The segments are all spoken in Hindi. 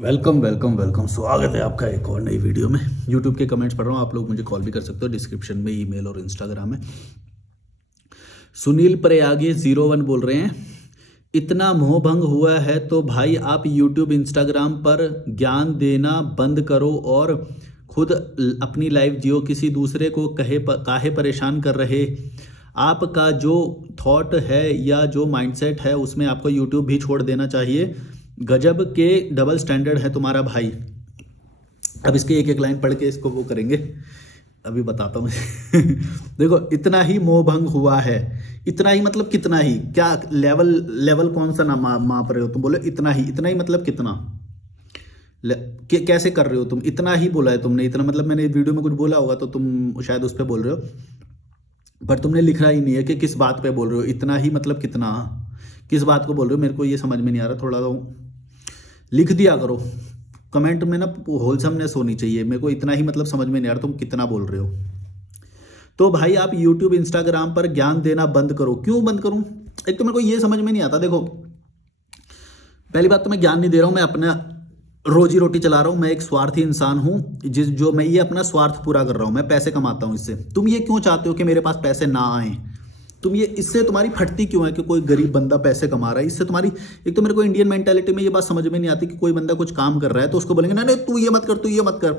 वेलकम वेलकम वेलकम, स्वागत है आपका एक और नई वीडियो में। यूट्यूब के कमेंट्स पढ़ रहा हूँ, आप लोग मुझे कॉल भी कर सकते हो, डिस्क्रिप्शन में ईमेल और इंस्टाग्राम है। सुनील प्रयागी 01 बोल रहे हैं, इतना मोह भंग हुआ है तो भाई आप यूट्यूब इंस्टाग्राम पर ज्ञान देना बंद करो और खुद अपनी लाइफ जियो, किसी दूसरे को काहे परेशान कर रहे। आपका जो थॉट है या जो माइंडसेट है उसमें आपको यूट्यूब भी छोड़ देना चाहिए। गजब के डबल स्टैंडर्ड है तुम्हारा भाई। अब इसके एक एक लाइन पढ़ के इसको वो करेंगे, अभी बताता हूँ। देखो, इतना ही मोह भंग हुआ है। इतना ही मतलब कितना ही, क्या लेवल कौन सा ना माप रहे हो तुम? बोले इतना ही मतलब कितना? कैसे कर रहे हो तुम? इतना ही बोला है तुमने। इतना मतलब मैंने वीडियो में कुछ बोला होगा तो तुम शायद उस पर बोल रहे हो, पर तुमने लिखा ही नहीं है कि किस बात पे बोल रहे हो। इतना ही मतलब कितना, किस बात को बोल रहे हो? मेरे को ये समझ में नहीं आ रहा। थोड़ा लिख दिया करो कमेंट में ना, होलसमनेस होनी चाहिए। मेरे को इतना ही मतलब समझ में नहीं आ रहा तुम कितना बोल रहे हो। तो भाई आप यूट्यूब इंस्टाग्राम पर ज्ञान देना बंद करो। क्यों बंद करूं? एक तो मेरे को ये समझ में नहीं आता। देखो, पहली बात तो मैं ज्ञान नहीं दे रहा हूं, मैं अपना रोजी रोटी चला रहा हूं। मैं एक स्वार्थी इंसान हूं, जो मैं ये अपना स्वार्थ पूरा कर रहा हूं। मैं पैसे कमाता हूं इससे। तुम ये क्यों चाहते हो कि मेरे पास पैसे ना आए? तुम ये, इससे तुम्हारी फटती क्यों है कि कोई गरीब बंदा पैसे कमा रहा है? इससे तुम्हारी, एक तो मेरे को इंडियन मेंटालिटी में ये बात समझ में नहीं आती कि कोई बंदा कुछ काम कर रहा है तो उसको बोलेंगे नहीं नहीं तू ये मत कर, तू ये मत कर।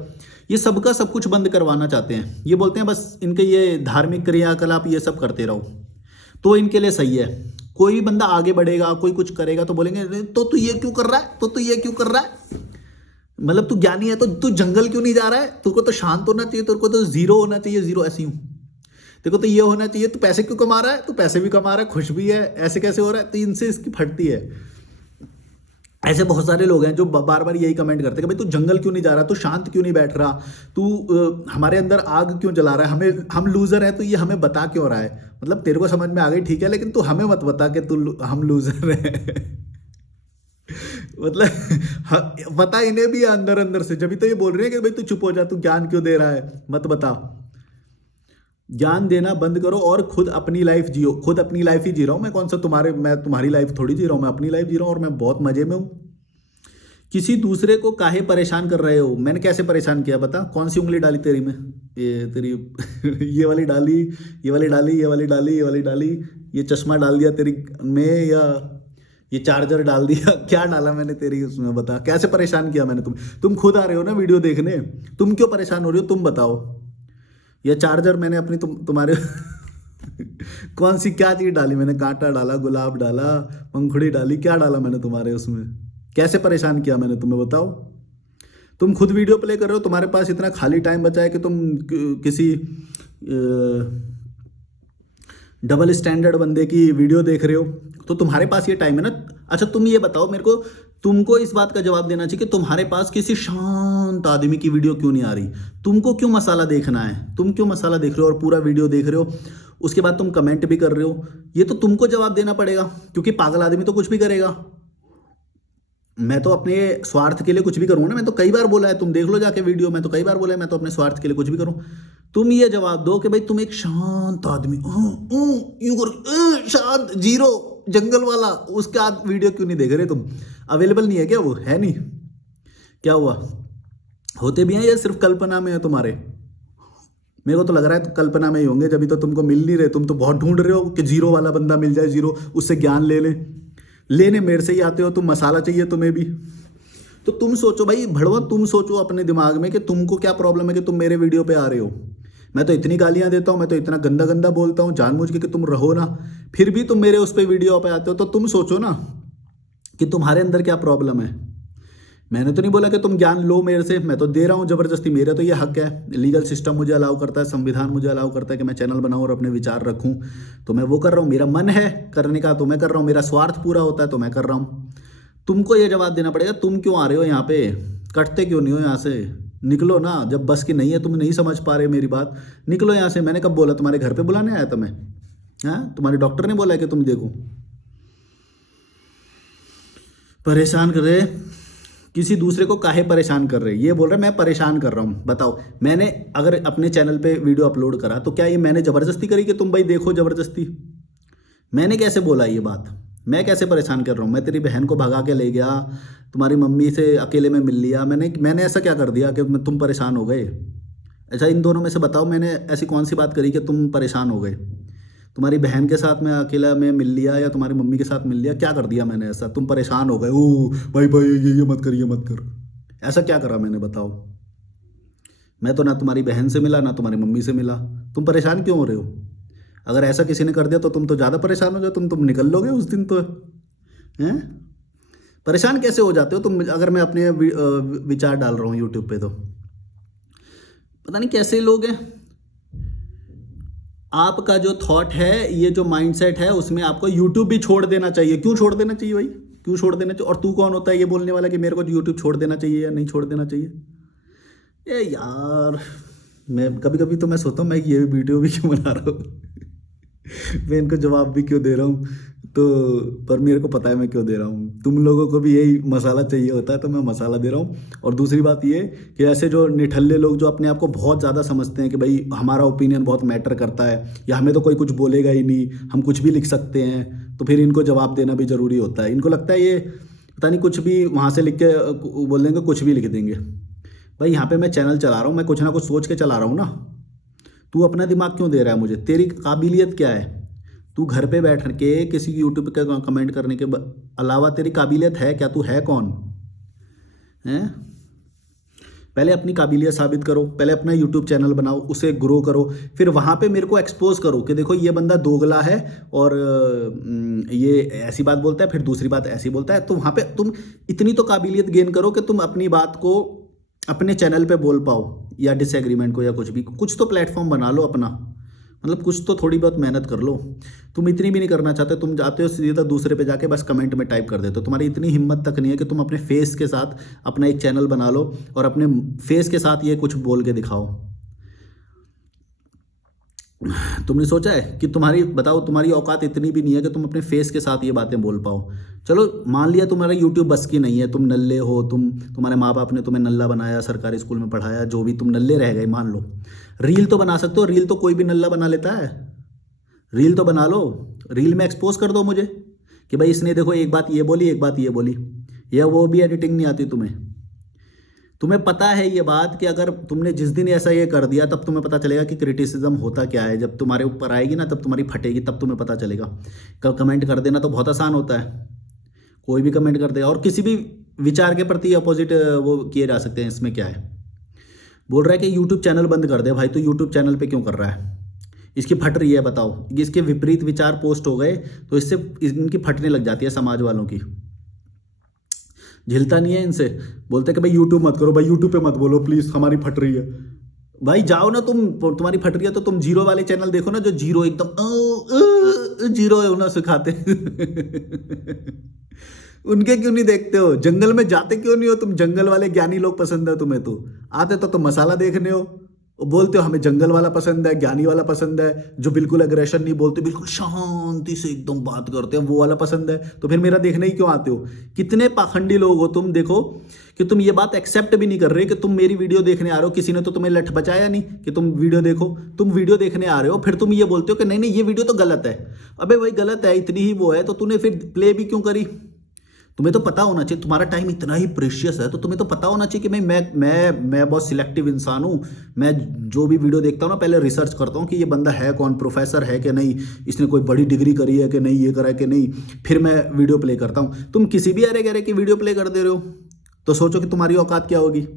ये सबका सब कुछ बंद करवाना चाहते हैं। ये बोलते हैं बस इनके ये धार्मिक क्रियाकलाप ये सब करते रहो तो इनके लिए सही है। कोई भी बंदा आगे बढ़ेगा, कोई कुछ करेगा तो बोलेंगे तो तू ये क्यों कर रहा है, तो तू ये क्यों कर रहा है? मतलब तू ज्ञानी है तो तू जंगल क्यों नहीं जा रहा है? तुझको तो शांत होना चाहिए, तुझको तो जीरो होना चाहिए। जीरो ऐसी हूँ, देखो तो ये होना चाहिए। तू पैसे क्यों कमा रहा है? तू पैसे भी कमा रहा है, खुश भी है, ऐसे कैसे हो रहा है? तो इनसे इसकी फटती है। ऐसे बहुत सारे लोग हैं जो बार बार यही कमेंट करते हैं कि भाई तू जंगल क्यों नहीं जा रहा, तू शांत क्यों नहीं बैठ रहा, तू हमारे अंदर आग क्यों जला रहा है, हम लूजर हैं तो ये हमें बता क्यों रहा है? मतलब तेरे को समझ में आ गई ठीक है, लेकिन तू हमें मत बता कि हम लूजर हैं। मतलब पता इन्हें भी है अंदर अंदर से, जब तो ये बोल रहे हैं कि भाई तू चुप हो जा, तू ज्ञान क्यों दे रहा है, मत बता। ज्ञान देना बंद करो और खुद अपनी लाइफ जियो। खुद अपनी लाइफ ही जी रहा हूँ मैं। कौन सा मैं तुम्हारी लाइफ थोड़ी जी रहा हूँ, मैं अपनी लाइफ जी रहा हूँ और मैं बहुत मजे में हूँ। किसी दूसरे को काहे परेशान कर रहे हो? मैंने कैसे परेशान किया बता? कौन सी उंगली डाली तेरी में? ये तेरी ये वाली डाली, ये वाली डाली, ये वाली डाली, ये वाली डाली, ये चश्मा डाल दिया तेरी में, या ये चार्जर डाल दिया? क्या डाला मैंने तेरी उसमें? बता कैसे परेशान किया मैंने? तुम खुद आ रहे हो ना वीडियो देखने, तुम क्यों परेशान हो रहे हो? तुम बताओ। या चार्जर मैंने अपनी तुम्हारे कौन सी क्या चीज डाली मैंने? कांटा डाला, गुलाब डाला, पंखुड़ी डाली, क्या डाला मैंने तुम्हारे उसमें? कैसे परेशान किया मैंने तुम्हें? बताओ। तुम खुद वीडियो प्ले कर रहे हो, तुम्हारे पास इतना खाली टाइम बचा है कि तुम किसी डबल स्टैंडर्ड बंदे की वीडियो देख रहे हो, तो तुम्हारे पास ये टाइम है ना। अच्छा तुम ये बताओ मेरे को, तुमको इस बात का जवाब देना चाहिए कि तुम्हारे पास किसी शांत आदमी की वीडियो क्यों नहीं आ रही? तुमको क्यों मसाला देखना है? तुम क्यों मसाला देख रहे हो और पूरा वीडियो देख रहे हो, उसके बाद तुम कमेंट भी कर रहे हो? ये तो तुमको जवाब देना पड़ेगा, क्योंकि पागल आदमी तो कुछ भी करेगा। मैं तो अपने स्वार्थ के लिए कुछ भी करूँ ना। मैं तो कई बार बोला है, तुम देख लो जाके वीडियो में, तो कई बार बोला है मैं तो अपने स्वार्थ के लिए कुछ भी करूँ। तुम ये जवाब दो कि भाई तुम एक शांत आदमी यूं कर, शांत जीरो जंगल वाला, उसके बाद वीडियो क्यों नहीं देख रहे तुम? अवेलेबल नहीं है क्या? वो है नहीं, क्या हुआ? होते भी हैं या सिर्फ कल्पना में है तुम्हारे? मेरे को तो लग रहा है तो कल्पना में ही होंगे, जब तो तुमको मिल नहीं रहे। तुम तो बहुत ढूंढ रहे हो कि जीरो वाला बंदा मिल जाए, जीरो, उससे ज्ञान लेने मेरे से ही आते हो तुम। मसाला चाहिए तुम्हें भी, तो तुम सोचो भाई भड़वा, तुम सोचो अपने दिमाग में कि तुमको क्या प्रॉब्लम है कि तुम मेरे वीडियो पे आ रहे हो। मैं तो इतनी गालियां देता हूँ, मैं तो इतना गंदा गंदा बोलता हूँ जानबूझ के कि तुम रहो ना, फिर भी तुम मेरे उस पर वीडियो पे आते हो। तो तुम सोचो ना कि तुम्हारे अंदर क्या प्रॉब्लम है। मैंने तो नहीं बोला कि तुम ज्ञान लो मेरे से, मैं तो दे रहा हूँ जबरदस्ती। मेरा तो ये हक है, लीगल सिस्टम मुझे अलाउ करता है, संविधान मुझे अलाउ करता है कि मैं चैनल बनाऊँ और अपने विचार रखूँ, तो मैं वो कर रहा हूँ। मेरा मन है करने का तो मैं कर रहा हूँ, मेरा स्वार्थ पूरा होता है तो मैं कर रहा हूँ। तुमको ये जवाब देना पड़ेगा, तुम क्यों आ रहे हो यहाँ पे? कटते क्यों नहीं हो यहाँ से? निकलो ना, जब बस की नहीं है, तुम नहीं समझ पा रहे मेरी बात, निकलो यहाँ से। मैंने कब बोला? तुम्हारे घर पे बुलाने आया था मैं? हाँ, तुम्हारे डॉक्टर ने बोला है कि तुम देखो। परेशान कर रहे, किसी दूसरे को काहे परेशान कर रहे? ये बोल रहे मैं परेशान कर रहा हूँ। बताओ, मैंने अगर अपने चैनल पे वीडियो अपलोड करा तो क्या ये मैंने जबरदस्ती करी कि तुम भाई देखो जबरदस्ती? मैंने कैसे बोला ये बात? मैं कैसे परेशान कर रहा हूँ? मैं तेरी बहन को भगा के ले गया, तुम्हारी मम्मी से अकेले में मिल लिया, मैंने ऐसा क्या कर दिया कि तुम परेशान हो गए? अच्छा, इन दोनों में से बताओ, मैंने ऐसी कौन सी बात करी कि तुम परेशान हो गए? तुम्हारी बहन के साथ मैं अकेला में मिल लिया या तुम्हारी मम्मी के साथ मिल लिया, क्या कर दिया मैंने ऐसा तुम परेशान हो गए? ओ भाई भाई, ये मत कर, ये मत कर। ऐसा क्या करा मैंने, बताओ? मैं तो ना तुम्हारी बहन से मिला ना तुम्हारी मम्मी से मिला, तुम परेशान क्यों हो रहे हो? अगर ऐसा किसी ने कर दिया तो तुम तो ज़्यादा परेशान हो जाओ, तुम निकल लोगे उस दिन तो। हैं? परेशान कैसे हो जाते हो तुम? अगर मैं अपने विचार डाल रहा हूँ यूट्यूब पे तो पता नहीं कैसे लोग हैं। आपका जो थॉट है, ये जो माइंडसेट है, उसमें आपको यूट्यूब भी छोड़ देना चाहिए। क्यों छोड़ देना चाहिए भाई? क्यों छोड़ देना चाहिए? और तू कौन होता है ये बोलने वाला कि मेरे को यूट्यूब छोड़ देना चाहिए या नहीं छोड़ देना चाहिए? ये यार, मैं कभी कभी तो मैं सोचता हूँ मैं ये वीडियो भी क्यों बना रहा हूँ मैं इनको जवाब भी क्यों दे रहा हूँ? तो पर मेरे को पता है मैं क्यों दे रहा हूँ। तुम लोगों को भी यही मसाला चाहिए होता है तो मैं मसाला दे रहा हूँ। और दूसरी बात ये कि ऐसे जो निठल्ले लोग जो अपने आप को बहुत ज़्यादा समझते हैं कि भाई हमारा ओपिनियन बहुत मैटर करता है या हमें तो कोई कुछ बोलेगा ही नहीं, हम कुछ भी लिख सकते हैं, तो फिर इनको जवाब देना भी ज़रूरी होता है। इनको लगता है ये पता नहीं कुछ भी वहाँ से लिख के बोल देंगे, कुछ भी लिख देंगे। भाई यहाँ पे मैं चैनल चला रहा हूँ, मैं कुछ ना कुछ सोच के चला रहा हूँ ना। तू अपना दिमाग क्यों दे रहा है मुझे? तेरी काबिलियत क्या है? तू घर पे बैठ के किसी यूट्यूब के कमेंट करने के अलावा तेरी काबिलियत है क्या? तू है कौन? हैं? पहले अपनी काबिलियत साबित करो, पहले अपना यूट्यूब चैनल बनाओ, उसे ग्रो करो, फिर वहाँ पे मेरे को एक्सपोज करो कि देखो ये बंदा दोगला है और ये ऐसी बात बोलता है, फिर दूसरी बात ऐसी बोलता है। तो वहाँ पे तुम इतनी तो काबिलियत गेन करो कि तुम अपनी बात को अपने चैनल पे बोल पाओ, या डिसएग्रीमेंट को, या कुछ भी, कुछ तो प्लेटफॉर्म बना लो अपना। मतलब कुछ तो थोड़ी बहुत मेहनत कर लो। तुम इतनी भी नहीं करना चाहते, तुम जाते हो सीधा दूसरे पे जाके बस कमेंट में टाइप कर देते हो। तुम्हारी इतनी हिम्मत तक नहीं है कि तुम अपने फेस के साथ अपना एक चैनल बना लो और अपने फेस के साथ ये कुछ बोल के दिखाओ। तुमने सोचा है कि तुम्हारी औकात इतनी भी नहीं है कि तुम अपने फेस के साथ ये बातें बोल पाओ। चलो मान लिया तुम्हारा यूट्यूब बस की नहीं है, तुम नल्ले हो, तुम्हारे माँ बाप ने तुम्हें नल्ला बनाया, सरकारी स्कूल में पढ़ाया, जो भी, तुम नल्ले रह गए मान लो। रील तो बना सकते हो, रील तो कोई भी नल्ला बना लेता है। रील तो बना लो, रील में एक्सपोज कर दो मुझे कि भाई इसने देखो एक बात ये बोली, एक बात ये बोली, या वो भी एडिटिंग नहीं आती तुम्हें पता है ये बात कि अगर तुमने जिस दिन ऐसा ये कर दिया तब तुम्हें पता चलेगा कि क्रिटिसिज्म होता क्या है। जब तुम्हारे ऊपर आएगी ना, तब तुम्हारी फटेगी, तब तुम्हें पता चलेगा। कमेंट कर देना तो बहुत आसान होता है, कोई भी कमेंट कर देगा और किसी भी विचार के प्रति अपोजिट वो किए जा सकते हैं। इसमें क्या है? बोल रहा है कि यूट्यूब चैनल बंद कर दे। भाई तो यूट्यूब चैनल पे क्यों कर रहा है? इसकी फट रही है, बताओ। इसके विपरीत विचार पोस्ट हो गए तो इससे इनकी फटने लग जाती है समाज वालों की। झिलता नहीं है इनसे। बोलते कि भाई यूट्यूब मत करो, भाई यूट्यूब पे मत बोलो प्लीज़, हमारी फट रही है। भाई जाओ ना, तुम्हारी फट रही है तो तुम जीरो वाले चैनल देखो ना, जो जीरो एकदम जीरो है उन्हें सिखाते उनके क्यों नहीं देखते हो? जंगल में जाते क्यों नहीं हो तुम? जंगल वाले ज्ञानी लोग पसंद है तुम्हें। तो आते तो तुम मसाला देखने हो, बोलते हो हमें जंगल वाला पसंद है, ज्ञानी वाला पसंद है, जो बिल्कुल एग्रेशन नहीं बोलते, बिल्कुल शांति से एकदम बात करते हैं, वो वाला पसंद है। तो फिर मेरा देखने ही क्यों आते हो? कितने पाखंडी लोग हो तुम। देखो कि तुम ये बात एक्सेप्ट भी नहीं कर रहे कि तुम मेरी वीडियो देखने आ रहे हो। किसी ने तो तुम्हें लठ बचाया नहीं कि तुम वीडियो देखो। तुम वीडियो देखने आ रहे हो, फिर तुम ये बोलते हो कि नहीं नहीं ये वीडियो तो गलत है। अबे भाई गलत है, इतनी ही वो है तो तूने फिर प्ले भी क्यों करी? तुम्हें तो पता होना चाहिए, तुम्हारा टाइम इतना ही प्रेशियस है तो तुम्हें तो पता होना चाहिए कि मैं बहुत सिलेक्टिव इंसान हूँ। मैं जो भी वीडियो देखता हूँ ना, पहले रिसर्च करता हूँ कि ये बंदा है कौन, प्रोफेसर है कि नहीं, इसने कोई बड़ी डिग्री करी है कि नहीं, ये करा है कि नहीं, फिर मैं वीडियो प्ले करता हूँ। तुम किसी भी अरे गरे की वीडियो प्ले कर दे रहे हो तो सोचो कि तुम्हारी औकात क्या होगी।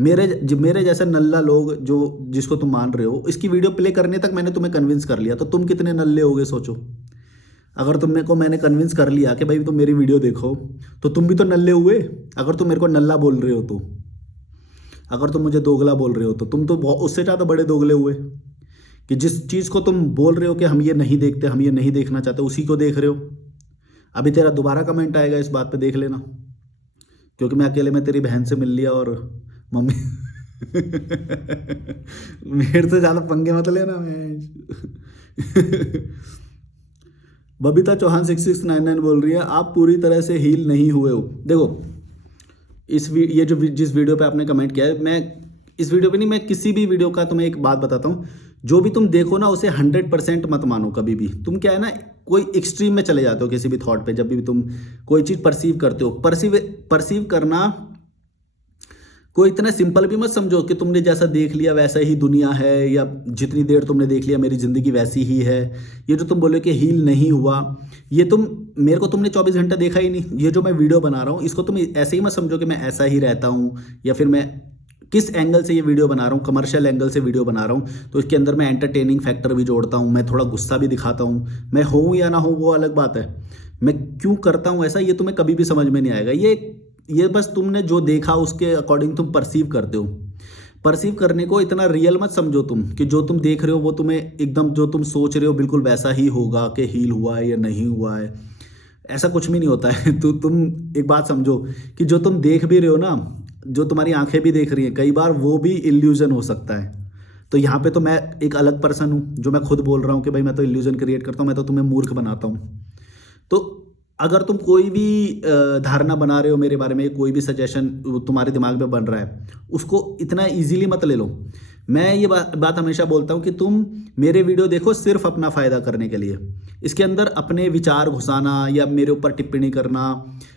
मेरे जैसा नल्ला लोग जो जिसको तुम मान रहे हो, इसकी वीडियो प्ले करने तक मैंने तुम्हें कन्विंस कर लिया, तो तुम कितने नल्ले होगे सोचो। अगर मैंने कन्विंस कर लिया कि भाई तुम मेरी वीडियो देखो, तो तुम भी तो नल्ले हुए। अगर तुम मेरे को नल्ला बोल रहे हो तो, अगर तुम मुझे दोगला बोल रहे हो तो तुम तो उससे ज़्यादा बड़े दोगले हुए कि जिस चीज़ को तुम बोल रहे हो कि हम ये नहीं देखते, हम ये नहीं देखना चाहते, उसी को देख रहे हो। अभी तेरा दोबारा कमेंट आएगा इस बात पे, देख लेना, क्योंकि मैं अकेले में तेरी बहन से मिल लिया और मम्मी मेरे से ज़्यादा पंगे मत लेना। मैं बबीता चौहान 6699 बोल रही है, आप पूरी तरह से हील नहीं हुए हो। देखो ये जो जिस वीडियो पे आपने कमेंट किया है, मैं इस वीडियो पे नहीं, मैं किसी भी वीडियो का तुम्हें एक बात बताता हूँ, जो भी तुम देखो ना उसे 100% मत मानो कभी भी। तुम क्या है ना, कोई एक्सट्रीम में चले जाते हो किसी भी थॉट पे। जब भी तुम कोई चीज़ परसीव करते हो, परसीव करना कोई इतना सिंपल भी मत समझो कि तुमने जैसा देख लिया वैसा ही दुनिया है, या जितनी देर तुमने देख लिया मेरी ज़िंदगी वैसी ही है। ये जो तुम बोले कि हील नहीं हुआ, ये मेरे को तुमने 24 घंटा देखा ही नहीं। ये जो मैं वीडियो बना रहा हूँ इसको तुम ऐसे ही मत समझो कि मैं ऐसा ही रहता हूँ, या फिर मैं किस एंगल से ये वीडियो बना रहा हूँ, कमर्शियल एंगल से वीडियो बना रहा हूँ तो इसके अंदर मैं एंटरटेनिंग फैक्टर भी जोड़ता हूँ, मैं थोड़ा गुस्सा भी दिखाता हूँ। मैं हूँ या ना हूँ वो अलग बात है, मैं क्यों करता हूँ ऐसा ये तुम्हें कभी भी समझ में नहीं आएगा। ये बस तुमने जो देखा उसके अकॉर्डिंग तुम परसीव करते हो। परसीव करने को इतना रियल मत समझो तुम कि जो तुम देख रहे हो वो तुम्हें एकदम जो तुम सोच रहे हो बिल्कुल वैसा ही होगा कि हील हुआ है या नहीं हुआ है। ऐसा कुछ भी नहीं होता है। तो तुम एक बात समझो कि जो तुम देख भी रहे हो ना, जो तुम्हारी आंखें भी देख रही हैं, कई बार वो भी इल्यूजन हो सकता है। तो यहाँ पे तो मैं एक अलग पर्सन हूँ जो मैं खुद बोल रहा हूँ कि भाई मैं तो इल्यूजन क्रिएट करता हूँ, मैं तो तुम्हें मूर्ख बनाता हूँ। तो अगर तुम कोई भी धारणा बना रहे हो मेरे बारे में, कोई भी सजेशन तुम्हारे दिमाग में बन रहा है, उसको इतना इजीली मत ले लो। मैं ये बात हमेशा बोलता हूँ कि तुम मेरे वीडियो देखो सिर्फ अपना फ़ायदा करने के लिए। इसके अंदर अपने विचार घुसाना या मेरे ऊपर टिप्पणी करना,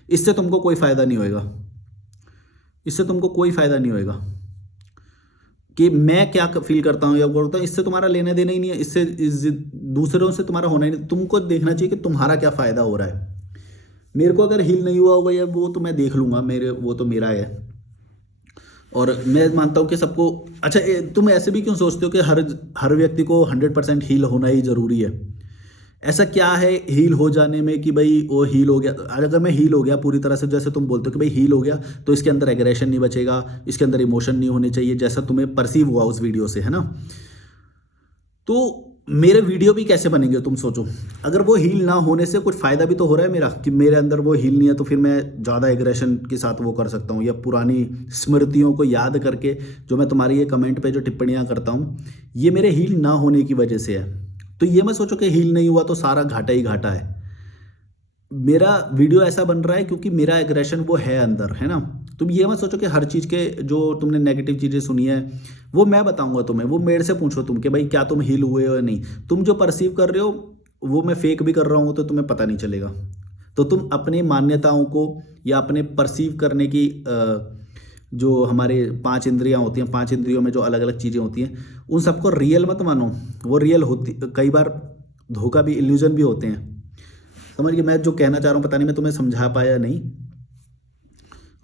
इससे तुमको कोई फ़ायदा नहीं होएगा। इससे तुमको कोई फ़ायदा नहीं होएगा कि मैं क्या फील करता हूँ या बोलता हूँ, इससे तुम्हारा लेना देना ही नहीं है। इससे दूसरों से तुम्हारा होना ही नहीं। तुमको देखना चाहिए कि तुम्हारा क्या फ़ायदा हो रहा है। मेरे को अगर हील नहीं हुआ होगा या वो तो मैं देख लूँगा, वो तो मेरा है। और मैं मानता हूँ कि सबको अच्छा तुम ऐसे भी क्यों सोचते हो कि हर व्यक्ति को 100% हील होना ही ज़रूरी है। ऐसा क्या है हील हो जाने में कि भाई वो हील हो गया, अगर मैं हील हो गया पूरी तरह से, जैसे तुम बोलते हो कि भाई हील हो गया तो इसके अंदर एग्रेशन नहीं बचेगा, इसके अंदर इमोशन नहीं होने चाहिए जैसा तुम्हें परसीव हुआ उस वीडियो से, है ना। तो मेरे वीडियो भी कैसे बनेंगे तुम सोचो। अगर वो हील ना होने से कुछ फ़ायदा भी तो हो रहा है मेरा, कि मेरे अंदर वो हील नहीं है तो फिर मैं ज़्यादा एग्रेशन के साथ वो कर सकता हूँ, या पुरानी स्मृतियों को याद करके जो मैं तुम्हारी ये कमेंट पे जो टिप्पणियाँ करता हूँ ये मेरे हील ना होने की वजह से है। तो ये मत सोचो कि हील नहीं हुआ तो सारा घाटा ही घाटा है। मेरा वीडियो ऐसा बन रहा है क्योंकि मेरा एग्रेशन वो है अंदर, है ना। तुम ये मत सोचो कि हर चीज़ के जो तुमने नेगेटिव चीज़ें सुनी है वो मैं बताऊंगा तुम्हें, वो मेरे से पूछो तुम कि भाई क्या तुम हील हुए हो या नहीं। तुम जो परसीव कर रहे हो वो मैं फेक भी कर रहा हूँ तो तुम्हें पता नहीं चलेगा। तो तुम अपनी मान्यताओं को या अपने परसीव करने की जो हमारे 5 इंद्रियां होती हैं, 5 इंद्रियों में जो अलग अलग चीज़ें होती हैं उन सबको रियल मत मानो। वो रियल होती, कई बार धोखा भी, इल्यूजन भी होते हैं। समझ गए मैं जो कहना चाह रहा हूँ, पता नहीं मैं तुम्हें समझा पाया नहीं।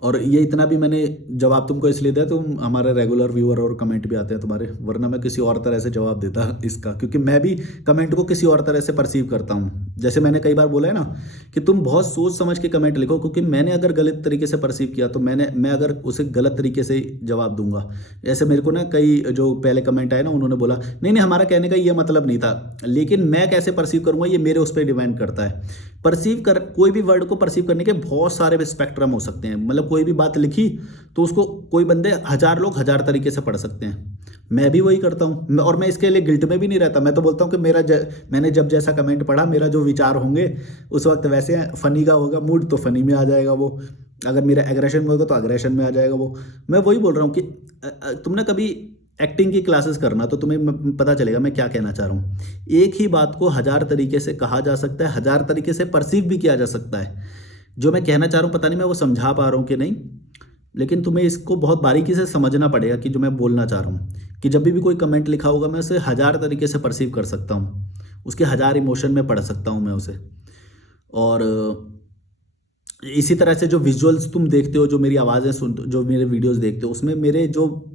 और ये इतना भी मैंने जवाब तुमको इसलिए दिया, तुम हमारे रेगुलर व्यूअर और कमेंट भी आते हैं तुम्हारे, वरना मैं किसी और तरह से जवाब देता इसका, क्योंकि मैं भी कमेंट को किसी और तरह से परसीव करता हूँ। जैसे मैंने कई बार बोला है ना कि तुम बहुत सोच समझ के कमेंट लिखो, क्योंकि मैंने अगर गलत तरीके से परसीव किया तो मैं अगर उसे गलत तरीके से जवाब दूंगा। ऐसे मेरे को ना कई जो पहले कमेंट आए ना उन्होंने बोला नहीं हमारा कहने का ये मतलब नहीं था, लेकिन मैं कैसे परसीव करूँगा ये मेरे उस पर डिपेंड करता है। कोई भी वर्ड को परसीव करने के बहुत सारे स्पेक्ट्रम हो सकते हैं। मतलब कोई भी बात लिखी तो उसको कोई बंदे 1000 लोग 1000 तरीके से पढ़ सकते हैं। मैं भी वही करता हूँ, और मैं इसके लिए गिल्ट में भी नहीं रहता। मैं तो बोलता हूँ कि मैंने जब जैसा कमेंट पढ़ा, मेरा जो विचार होंगे उस वक्त वैसे फनी का होगा मूड तो फनी में आ जाएगा वो, अगर मेरा एग्रेशन में होगा तो एग्रेशन में आ जाएगा वो। मैं वही बोल रहा हूँ कि तुमने कभी एक्टिंग की क्लासेस करना तो तुम्हें पता चलेगा मैं क्या कहना चाह रहा हूँ। एक ही बात को 1000 तरीके से कहा जा सकता है, 1000 तरीके से परसीव भी किया जा सकता है। जो मैं कहना चाह रहा हूँ पता नहीं मैं वो समझा पा रहा हूँ कि नहीं, लेकिन तुम्हें इसको बहुत बारीकी से समझना पड़ेगा कि जो मैं बोलना चाह रहा हूँ कि जब भी कोई कमेंट लिखा होगा मैं उसे 1000 तरीके से परसीव कर सकता हूँ, उसके 1000 इमोशन में पढ़ सकता हूँ मैं उसे। और इसी तरह से जो विजुअल्स तुम देखते हो, जो मेरी आवाज़ें सुनते हो, जो मेरे वीडियोज़ देखते हो, उसमें मेरे जो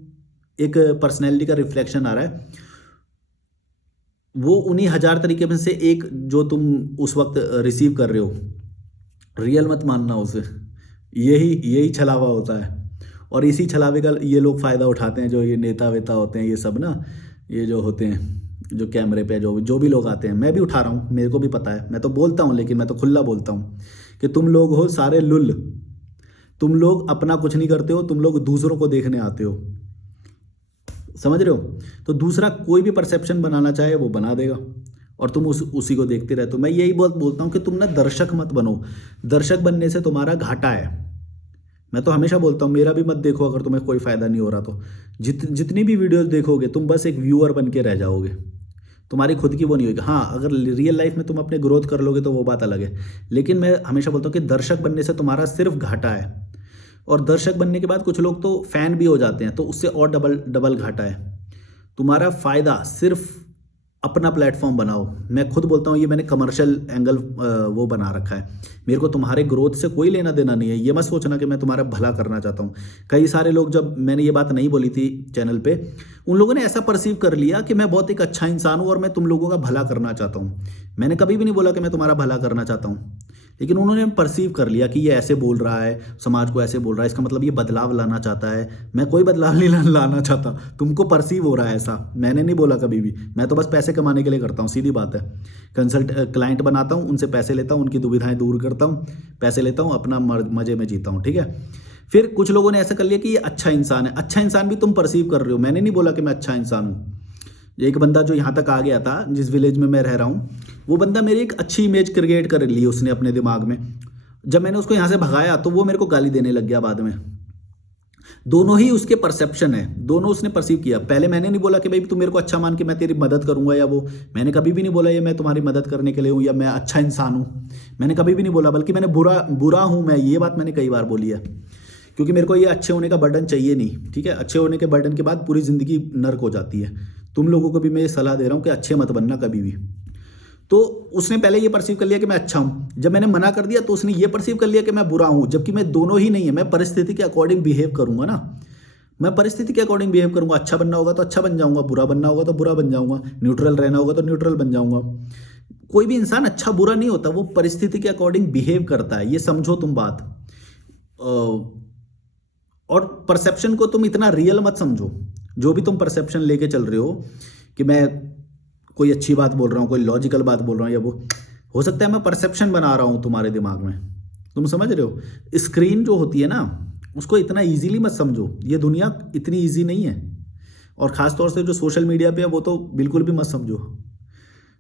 एक पर्सनैलिटी का रिफ्लेक्शन आ रहा है, वो उन्हीं 1000 तरीके में से एक जो तुम उस वक्त रिसीव कर रहे हो। रियल मत मानना उसे, यही छलावा होता है। और इसी छलावे का ये लोग फ़ायदा उठाते हैं, जो ये नेता वेता होते हैं, ये सब ना, ये जो होते हैं जो कैमरे पे जो भी लोग आते हैं। मैं भी उठा रहा हूँ, मेरे को भी पता है, मैं तो बोलता हूँ, लेकिन मैं तो खुला बोलता हूँ कि तुम लोग हो सारे लुल, तुम लोग अपना कुछ नहीं करते हो, तुम लोग दूसरों को देखने आते हो। समझ रहे हो। तो दूसरा कोई भी परसेप्शन बनाना चाहे वो बना देगा और तुम उसी को देखते रहते हो। मैं यही बोलता हूँ कि तुम ना दर्शक मत बनो। दर्शक बनने से तुम्हारा घाटा है। मैं तो हमेशा बोलता हूँ मेरा भी मत देखो अगर तुम्हें कोई फ़ायदा नहीं हो रहा तो। जितनी भी वीडियोस देखोगे तुम बस एक व्यूअर बन के रह जाओगे। तुम्हारी खुद की वो नहीं होगी। हाँ, अगर रियल लाइफ में तुम अपने ग्रोथ कर लोगे तो वो बात अलग है, लेकिन मैं हमेशा बोलता हूँ कि दर्शक बनने से तुम्हारा सिर्फ घाटा है, और दर्शक बनने के बाद कुछ लोग तो फैन भी हो जाते हैं, तो उससे और डबल डबल घाटा है। तुम्हारा फ़ायदा सिर्फ अपना प्लेटफॉर्म बनाओ। मैं खुद बोलता हूँ, ये मैंने कमर्शियल एंगल वो बना रखा है। मेरे को तुम्हारे ग्रोथ से कोई लेना देना नहीं है। ये मत सोचना कि मैं तुम्हारा भला करना चाहता हूँ। कई सारे लोग, जब मैंने ये बात नहीं बोली थी चैनल पे, उन लोगों ने ऐसा परसीव कर लिया कि मैं बहुत एक अच्छा इंसान हूँ और मैं तुम लोगों का भला करना चाहता हूँ। मैंने कभी भी नहीं बोला कि मैं तुम्हारा भला करना चाहता हूँ, लेकिन उन्होंने परसीव कर लिया कि ये ऐसे बोल रहा है, समाज को ऐसे बोल रहा है, इसका मतलब ये बदलाव लाना चाहता है। मैं कोई बदलाव नहीं लाना चाहता, तुमको परसीव हो रहा है ऐसा। मैंने नहीं बोला कभी भी, मैं तो बस पैसे कमाने के लिए करता हूँ, सीधी बात है। क्लाइंट बनाता हूँ, उनसे पैसे लेता हूँ, उनकी दुविधाएं दूर करता हूँ, पैसे लेता हूँ, अपना मज़े में जीता हूँ, ठीक है। फिर कुछ लोगों ने ऐसा कर लिया कि ये अच्छा इंसान है। अच्छा इंसान भी तुम परसीव कर रहे हो, मैंने नहीं बोला कि मैं अच्छा इंसान हूँ। एक बंदा जो यहाँ तक आ गया था, जिस विलेज में मैं रह रहा हूँ, वो बंदा मेरी एक अच्छी इमेज क्रिएट कर ली उसने अपने दिमाग में। जब मैंने उसको यहाँ से भगाया तो वो मेरे को गाली देने लग गया बाद में। दोनों ही उसके परसेप्शन है, दोनों उसने परसीव किया। पहले मैंने नहीं बोला कि भाई तू मेरे को अच्छा मान के मैं तेरी मदद करूंगा, या वो मैंने कभी भी नहीं बोला ये मैं तुम्हारी मदद करने के लिए हूँ या मैं अच्छा इंसान हूँ, मैंने कभी भी नहीं बोला। बल्कि मैंने बुरा हूँ मैं, ये बात मैंने कई बार बोली है, क्योंकि मेरे को ये अच्छे होने का बर्डन चाहिए नहीं, ठीक है। अच्छे होने के बर्डन के बाद पूरी ज़िंदगी नर्क हो जाती है। तुम लोगों को भी मैं ये सलाह दे रहा हूँ कि अच्छे मत बनना कभी भी। तो उसने पहले ये परसीव कर लिया कि मैं अच्छा हूँ। जब मैंने मना कर दिया तो उसने ये परसीव कर लिया कि मैं बुरा हूँ, जबकि मैं दोनों ही नहीं है। मैं परिस्थिति के अकॉर्डिंग बिहेव करूँगा ना, मैं परिस्थिति के अकॉर्डिंग बिहेव करूँगा। अच्छा बनना होगा तो अच्छा बन जाऊँगा, बुरा बनना होगा तो बुरा बन जाऊँगा, न्यूट्रल रहना होगा तो न्यूट्रल बन जाऊँगा। कोई भी इंसान अच्छा बुरा नहीं होता, वो परिस्थिति के अकॉर्डिंग बिहेव करता है, ये समझो तुम बात। और परसेप्शन को तुम इतना रियल मत समझो। जो भी तुम परसेप्शन लेके चल रहे हो कि मैं कोई अच्छी बात बोल रहा हूँ, कोई लॉजिकल बात बोल रहा हूँ, या वो हो सकता है मैं परसेप्शन बना रहा हूँ तुम्हारे दिमाग में, तुम समझ रहे हो। स्क्रीन जो होती है ना, उसको इतना इजीली मत समझो, ये दुनिया इतनी इजी नहीं है। और ख़ास तौर से जो सोशल मीडिया पे है वो तो बिल्कुल भी मत समझो,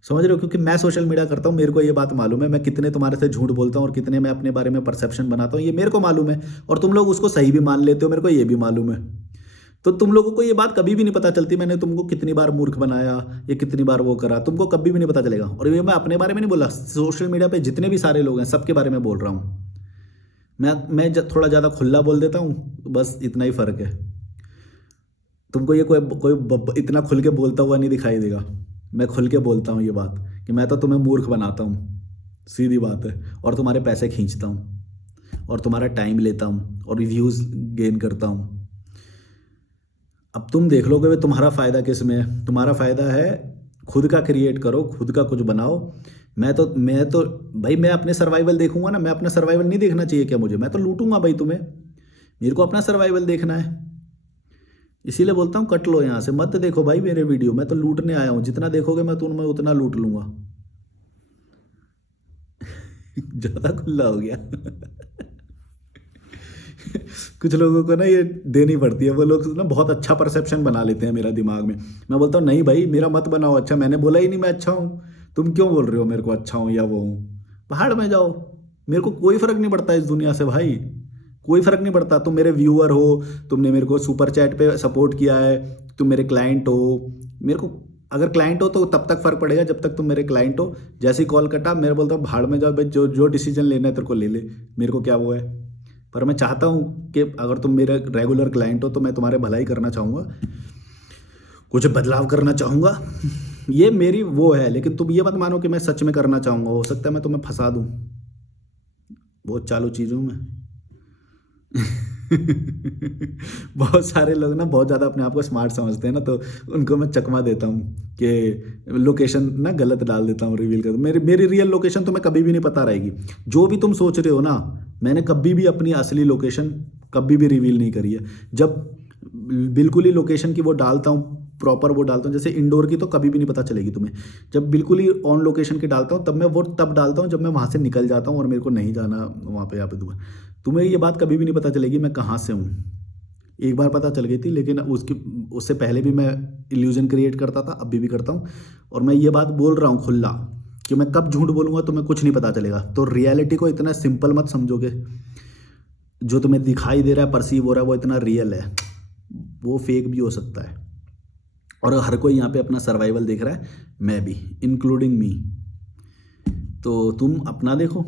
समझ रहे हो। क्योंकि मैं सोशल मीडिया करता हूँ, मेरे को ये बात मालूम है मैं कितने तुम्हारे से झूठ बोलता हूँ और कितने मैं अपने बारे में परसेप्शन बनाता हूँ, ये मेरे को मालूम है। और तुम लोग उसको सही भी मान लेते हो, मेरे को ये भी मालूम है। तो तुम लोगों को ये बात कभी भी नहीं पता चलती मैंने तुमको कितनी बार मूर्ख बनाया या कितनी बार वो करा, तुमको कभी भी नहीं पता चलेगा। और ये मैं अपने बारे में नहीं बोला, सोशल मीडिया पे जितने भी सारे लोग हैं सबके बारे में बोल रहा हूँ। मैं थोड़ा ज़्यादा खुला बोल देता हूँ, बस इतना ही फ़र्क है। तुमको ये कोई इतना खुल के बोलता हुआ नहीं दिखाई देगा। मैं खुल के बोलता हूँ ये बात कि मैं तो तुम्हें मूर्ख बनाता हूँ, सीधी बात है। और तुम्हारे पैसे खींचता हूँ और तुम्हारा टाइम लेता हूँ और व्यूज़ गेन करता हूँ। अब तुम देख लोगे तुम्हारा फ़ायदा किस में है। तुम्हारा फ़ायदा है खुद का क्रिएट करो, खुद का कुछ बनाओ। मैं तो भाई मैं अपने सर्वाइवल देखूंगा ना, मैं अपना सर्वाइवल नहीं देखना चाहिए क्या मुझे? मैं तो लूटूंगा भाई तुम्हें, मेरे को अपना सर्वाइवल देखना है। इसीलिए बोलता हूँ कट लो यहाँ से, मत देखो भाई मेरे वीडियो, मैं तो लूटने आया हूँ। जितना देखोगे मैं तुम्हें उतना लूट लूंगा। ज़्यादा खुला हो गया। कुछ लोगों को ना ये देनी पड़ती है, वो लोग ना बहुत अच्छा परसेप्शन बना लेते हैं मेरा दिमाग में। मैं बोलता हूँ नहीं भाई मेरा मत बनाओ अच्छा, मैंने बोला ही नहीं मैं अच्छा हूँ, तुम क्यों बोल रहे हो मेरे को अच्छा हूँ या वो हूँ? पहाड़ में जाओ, मेरे को कोई फ़र्क नहीं पड़ता इस दुनिया से भाई, कोई फ़र्क नहीं पड़ता। तुम मेरे व्यूअर हो, तुमने मेरे को सुपर चैट पे सपोर्ट किया है, तुम मेरे क्लाइंट हो। मेरे को अगर क्लाइंट हो तो तब तक फ़र्क पड़ेगा जब तक तुम मेरे क्लाइंट हो। जैसे ही कॉल कटा मेरे बोलता हूँ भाड़ में जाओ भाई, जो डिसीजन लेना है तेरे को ले ले, मेरे को क्या वो है। पर मैं चाहता हूँ कि अगर तुम मेरे रेगुलर क्लाइंट हो तो मैं तुम्हारे भलाई करना चाहूँगा, कुछ बदलाव करना चाहूँगा। ये मेरी वो है, लेकिन तुम ये मत मानो कि मैं सच में करना चाहूँगा। हो सकता है मैं तुम्हें फंसा दूँ, बहुत चालू चीज़ हूँ मैं। बहुत सारे लोग ना बहुत ज़्यादा अपने आप को स्मार्ट समझते हैं ना, तो उनको मैं चकमा देता हूँ कि लोकेशन ना गलत डाल देता हूँ, रिवील कर। मेरी रियल लोकेशन तुम्हें कभी भी नहीं पता रहेगी। जो भी तुम सोच रहे हो ना, मैंने कभी भी अपनी असली लोकेशन कभी भी रिवील नहीं करी है। जब बिल्कुल ही लोकेशन की वो डालता हूँ, प्रॉपर वो डालता हूँ, जैसे इंडोर की तो कभी भी नहीं पता चलेगी तुम्हें। जब बिल्कुल ही ऑन लोकेशन की डालता हूँ तब मैं वो तब डालता हूँ जब मैं वहाँ से निकल जाता हूँ और मेरे को नहीं जाना वहाँ पे यहाँ पे दोबारा। तुम्हें ये बात कभी भी नहीं पता चलेगी मैं कहाँ से हूँ। एक बार पता चल गई थी, लेकिन उससे पहले भी मैं इल्यूजन क्रिएट करता था, अभी भी करता हूँ। और मैं ये बात बोल रहा हूँ खुला कि मैं कब झूठ बोलूँगा तुम्हें कुछ नहीं पता चलेगा। तो रियलिटी को इतना सिंपल मत समझोगे, जो तुम्हें दिखाई दे रहा है, परसीव हो रहा है, वो इतना रियल है, वो फेक भी हो सकता है। और हर कोई यहाँ पे अपना सर्वाइवल देख रहा है, मैं भी, इंक्लूडिंग मी। तो तुम अपना देखो,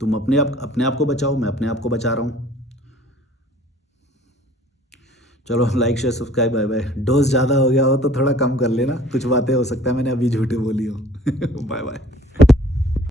तुम अपने आप को बचाओ, मैं अपने आप को बचा रहा हूँ। चलो like share subscribe, bye bye. Dose ज़्यादा हो गया हो तो थोड़ा कम कर लेना, कुछ बातें हो सकता है मैंने अभी झूठी बोली हो। Bye bye.